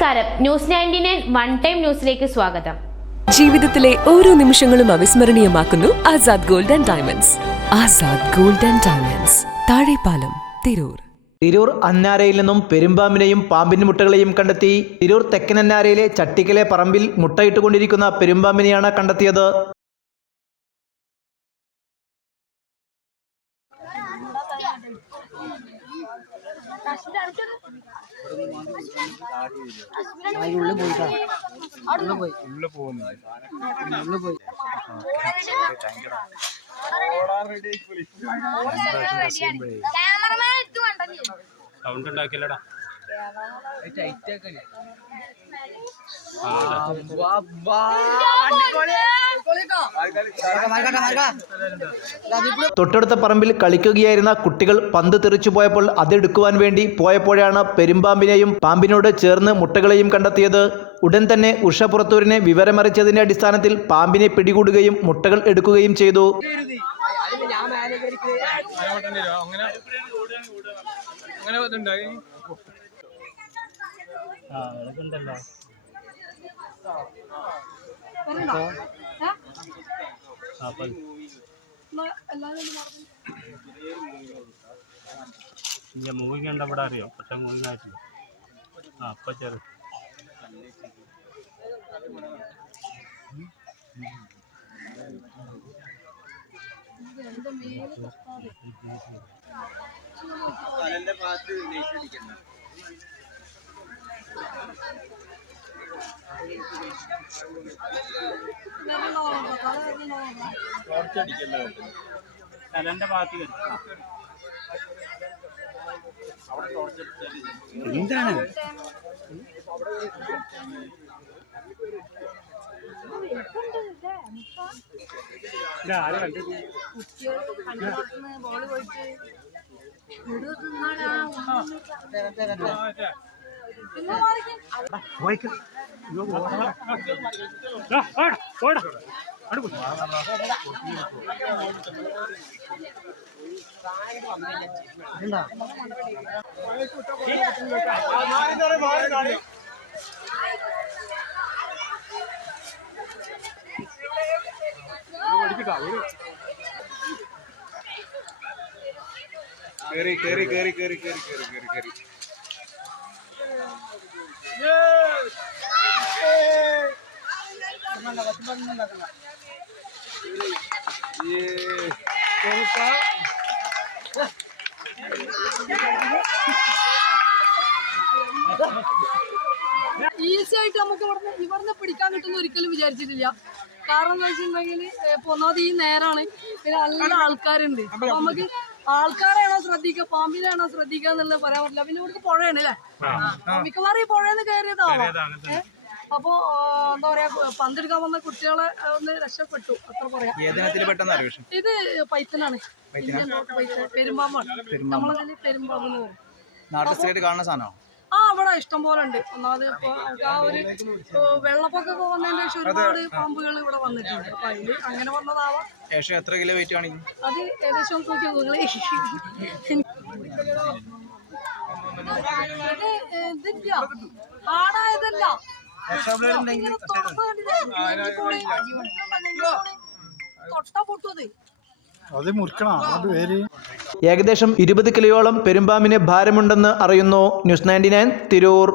നമസ്കാരം, news 99 one time ന്യൂസിലേക്ക് സ്വാഗതം. ജീവിതത്തിലെ ഓരോ നിമിഷങ്ങളും അവിസ്മരണീയമാക്കുന്നു Azad gold and diamonds. Azad gold and diamonds, Thazhepalam, Tirur. Tirur അന്നാരയിൽ നിന്നും പെരുമ്പാമ്പിനെയും പാമ്പിൻ മുട്ടകളെയും കണ്ടെത്തി. തിരൂർ തെക്കനന്നാരയിലെ ചട്ടിക്കലെ പറമ്പിൽ മുട്ടയിട്ടുകൊണ്ടിരിക്കുന്ന പെരുമ്പാമ്പിനെയാണ് കണ്ടെത്തിയത്. സൗണ്ട് ഉണ്ടാക്കില്ലടാ. തൊട്ടടുത്ത പറമ്പിൽ കളിക്കുകയായിരുന്ന കുട്ടികൾ പന്ത് തെറിച്ചു പോയപ്പോൾ അതെടുക്കുവാൻ വേണ്ടി പോയപ്പോഴാണ് പെരുമ്പാമ്പിനെയും പാമ്പിനോട് ചേർന്ന് മുട്ടകളെയും കണ്ടെത്തിയത്. ഉടൻ തന്നെ ഉഷ പുറത്തൂരിനെ വിവരമറിയിച്ചതിന്റെ അടിസ്ഥാനത്തിൽ പാമ്പിനെ പിടികൂടുകയും മുട്ടകൾ എടുക്കുകയും ചെയ്തു. മൂവിങ് ഉണ്ട് അവിടെ അറിയോ, പക്ഷെ മൂവിങ് ആയിട്ടില്ല. അപ്പൊ ചെറു തലന്റെ ഭാഗത്ത് എന്താണ് ഈസി ആയിട്ട് നമുക്ക് ഇവിടുന്ന് പിടിക്കാൻ കിട്ടുന്ന ഒരിക്കലും വിചാരിച്ചിട്ടില്ല. കാരണം എന്താ വെച്ചിട്ടുണ്ടെങ്കിൽ ഇപ്പൊ ഒന്നാമത് ഈ നേരാണ്, പിന്നെ നല്ല ആൾക്കാരുണ്ട്. അപ്പൊ നമുക്ക് ആൾക്കാരെയാണോ ശ്രദ്ധിക്കുക പാമ്പിനെയാണോ ശ്രദ്ധിക്കുക എന്നുള്ളത് പറയാൻ പറ്റില്ല. പിന്നെ ഇവിടുത്തെ പുഴയാണ് അല്ലേ, മിക്കവാറും ഈ പുഴയെന്ന് കയറിയതാവാം. അപ്പൊ എന്താ പറയാ, പന്തെടുക്കാൻ വന്ന കുട്ടികളെ ഒന്ന് രക്ഷപ്പെട്ടു, അത്ര പറയാം. ഇത് പൈത്തനാണ്, പെരുമ്പാമ്പാണ്. നമ്മളതിൽ പെരുമ്പാമ്പെന്ന് പറയും. അവിടെ ഇഷ്ടം പോലെ ഉണ്ട്. ഒന്നാമത് ആ ഒരു വെള്ളപ്പൊക്കൊക്കെ വന്നതിന് ശേഷം ഒരുപാട് പാമ്പുകൾ ഇവിടെ വന്നിട്ടുണ്ട്. അപ്പൊ അതില് അങ്ങനെ വന്നതാവാം. എത്ര കിലോ വെയിറ്റ് ആണ് അത് ഏകദേശം നോക്കിയോ നിങ്ങള്. ഇതില്ല, പാടായതല്ല, തൊട്ട പൊട്ടത്. ഏകദേശം 20 കിലോയോളം പെരുമ്പാമ്പിന് ഭാരമുണ്ടെന്ന് അറിയുന്നു. ന്യൂസ് 99 തിരൂർ.